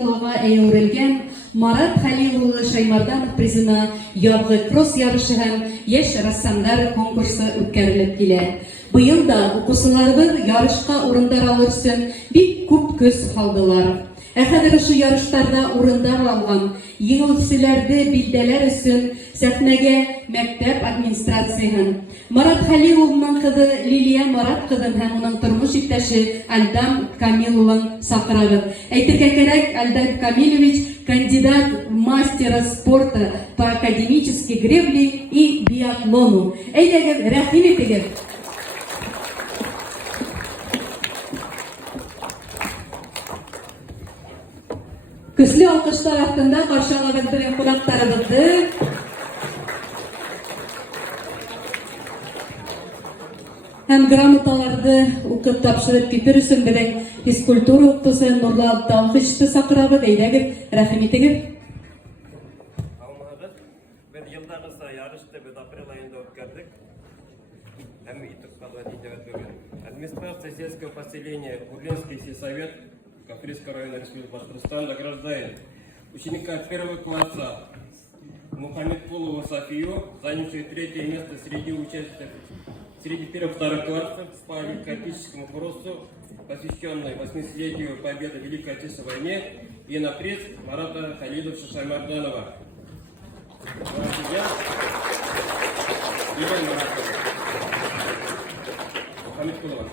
Әйәүрелгән Марат Хәлил улы Шаймарданов призына язгы кросс ярышы һәм яшь рассамнар конкурсы үткәрелеп килә. Быел да укучыларыбыз ярышка урындар алыр өчен бик күп көч салдылар. Хәзер шу ярыштарда урындар алган еңүчеләрне билдәләр өчен сәхнәгә мәктәп администрацияһен, Марат Хәлил улының кызы Лилия Марат кызын һәм уның тормыш иптәше Альдам Камил улын сакырабыз. Әйтергә кирәк, Альдам Камилович кандидат мастера спорта по академической гребле и биатлону. Әйдәгез, рәхим итегез. Көсле алкышлар астында каршы алабыз безнең кунакларыбызны. Һәм грамоталарды укып тапшырып китер өчен безнең физкультура укытучысы Нурлы Абдаловичты сакырабыз. Әйдәгез, рәхим итегез. Biz yıldağısa yarıştı, biz aprel ayında ötkərdik. Hem İttifakla deyildi bugün. Администрация сельского поселения Урлинский сельсовет Каприйского района Республики Башкортостан награждает ученика первого класса Мухаммедкулову Софию, занявшую третье место среди участников среди первых-вторых классов по олимпийскому курсу, посвященной 80-летию победы в Великой Отечественной войне, и на приз Марата Халиловича Шаймарданова. Мухаммедкулова.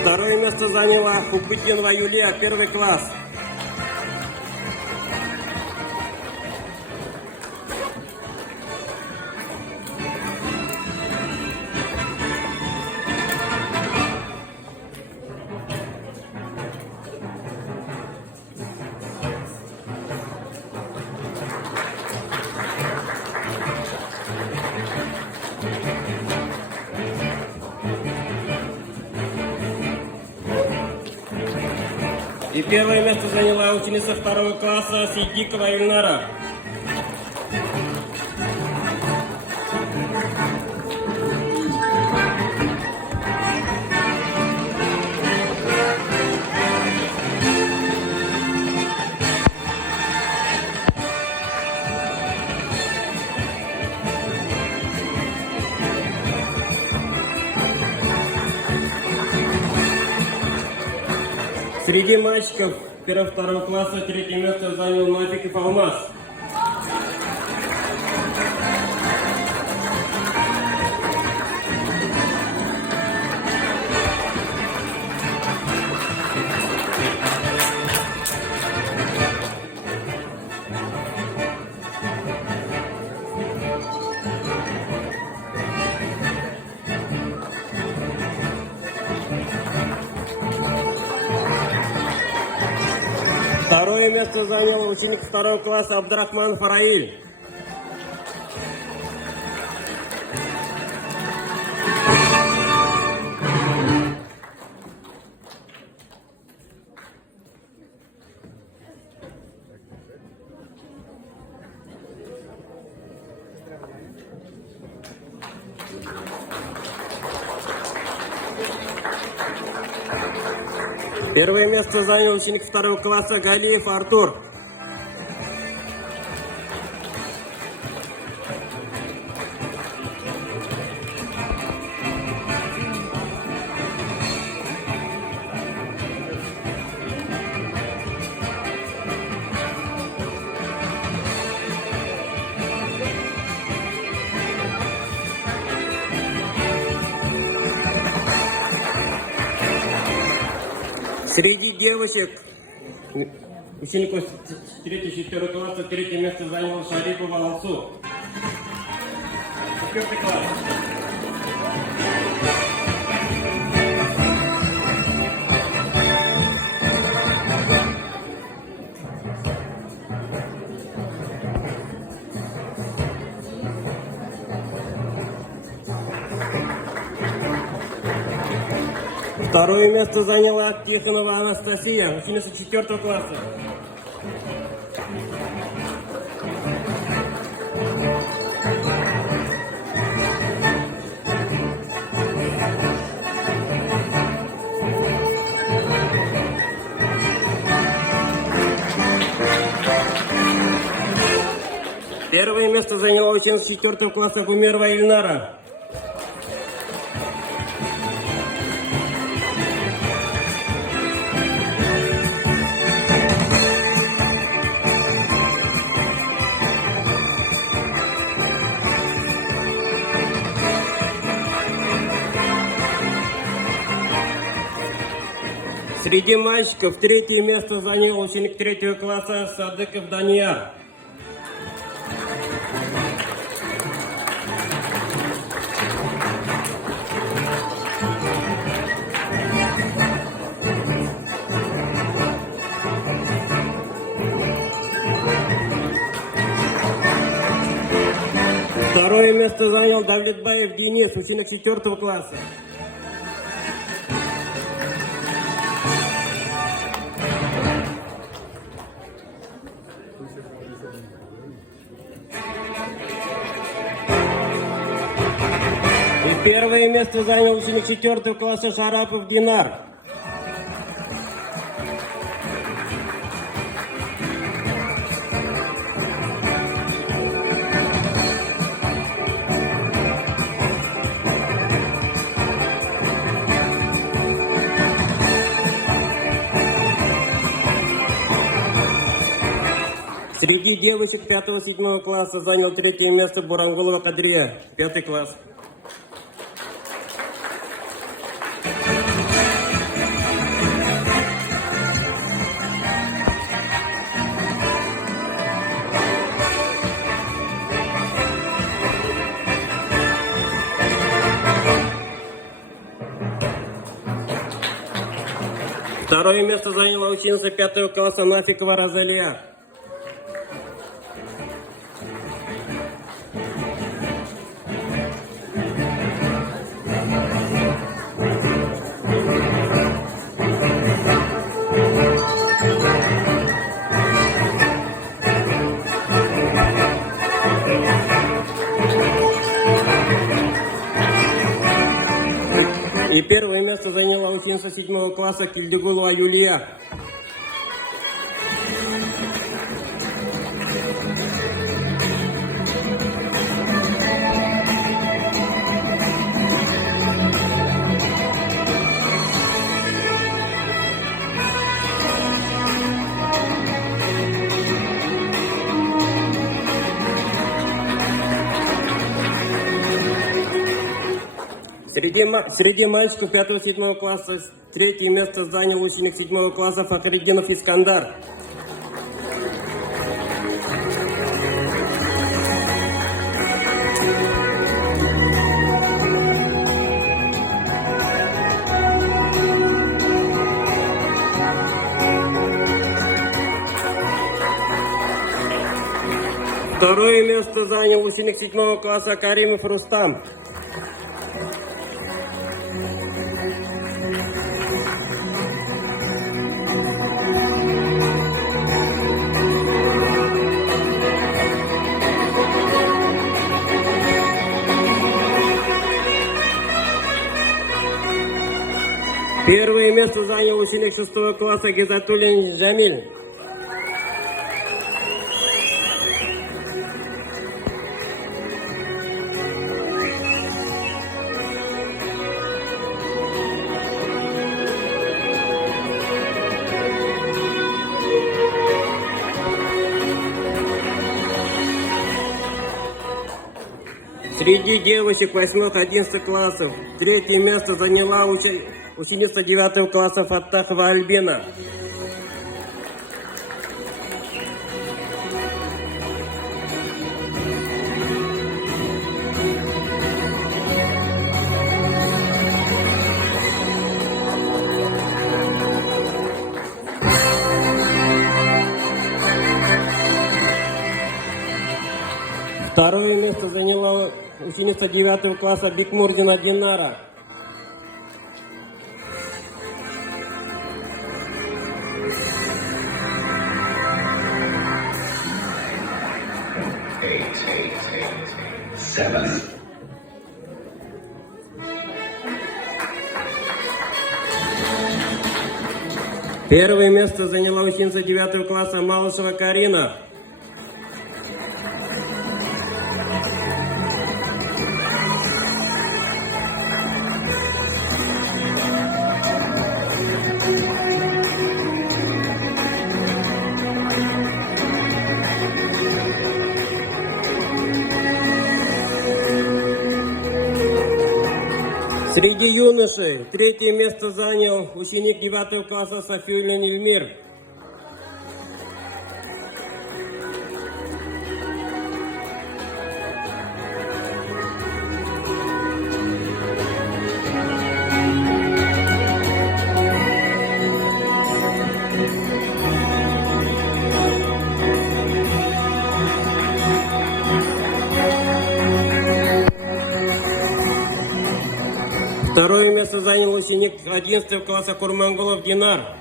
Второе место заняла Хукбутдинова Юлия, первый класс. И первое место заняла ученица второго класса Сидикова Ильнара. Среди мальчиков первого-второго класса третье место занял Мафиков Алмаз. Второе место занял ученик второго класса Абдрахман Фараиль. Первое место занял ученик второго класса Галиев Артур. Среди девочек учеников 3-4 класса третье место занял Шарипова Алсу. 4 класс. Второе место заняла Тихонова Анастасия, ученица 4 класса. Первое место заняла ученица 4 класса Гумерова Ильнара. Среди мальчиков третье место занял ученик 3 класса Садыков Данияр. Второе место занял Давлетбаев Денис, ученик 4 класса. И первое место занял ученик 4 класса Шарапов Динар. Среди девочек 5-7 класса занял 3 место Бурангулова Кадрия, 5 класс. Второе место заняла ученица 5 класса Нафикова Розалия. И первое место заняла ученица 7 класса Кильдигулова Юлия. Среди мальчиков 5-7 класса 3 место занял ученик 7 класса Фахриддинов Искандар. Второе место занял ученик 7 класса Каримов Рустам. Первое место занял ученик 6 класса Гизатуллин Джамиль. Среди девочек 8-11 классов 3 место заняла ученица 9 класса Фаттахова Альбина. Второе место заняла ученица 9 класса Бикмурдина Динара. 7. Первое место заняла ученица 9 класса Малышева Карина. Среди юношей третье место занял ученик 9 класса Софиуллин Эльмир. Второе место занял ученик 11 класса Курмангулов Динар.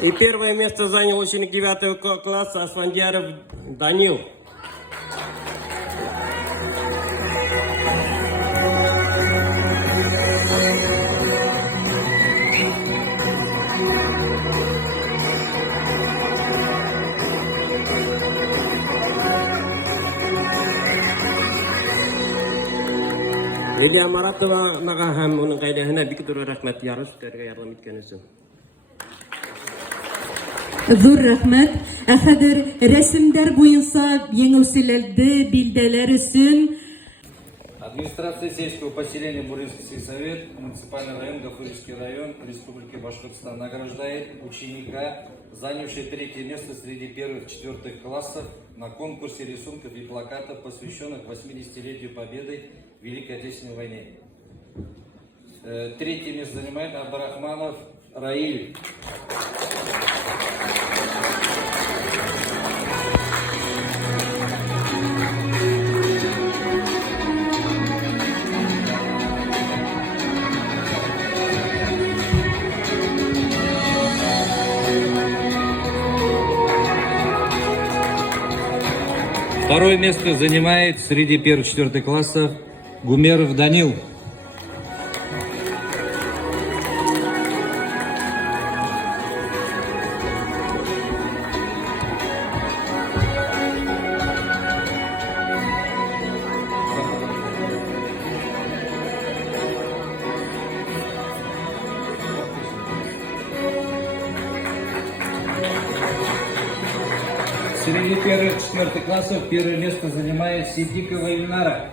И первое место занял ученик 9 класса Асфандияров Данил. Лилия Маратова нағам оның қайдағына бик туры рахмет ярыштарға ярдәм иткән өчен. Зур рәхмәт. Хәзер рәсемдәр буенча еңүчеләрне билдәләр өчен Администрация сельского поселения Буринский сельсовет, муниципальный район, Гафурийский район, Республики Башкортостан награждает ученика, занявшего третье место среди первых-четвертых классов на конкурсе рисунков и плакатов, посвященных 80-летию Победы в Великой Отечественной войне. Третье место занимает Абдрахманов Раиль. Второе место занимает среди первых-четвертых классов Гумеров Данил. Среди первых-четвертых классов первое место занимает Сидикова Ильнара.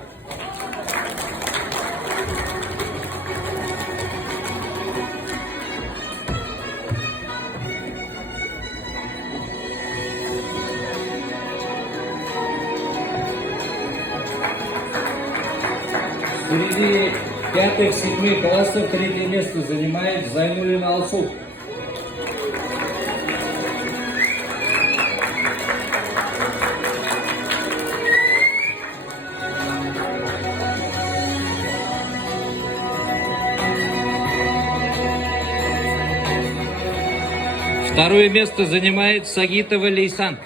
Среди пятых-седьмых классов третье место занимает Зайнулин Алсук. Второе место занимает Сагитова Лейсан.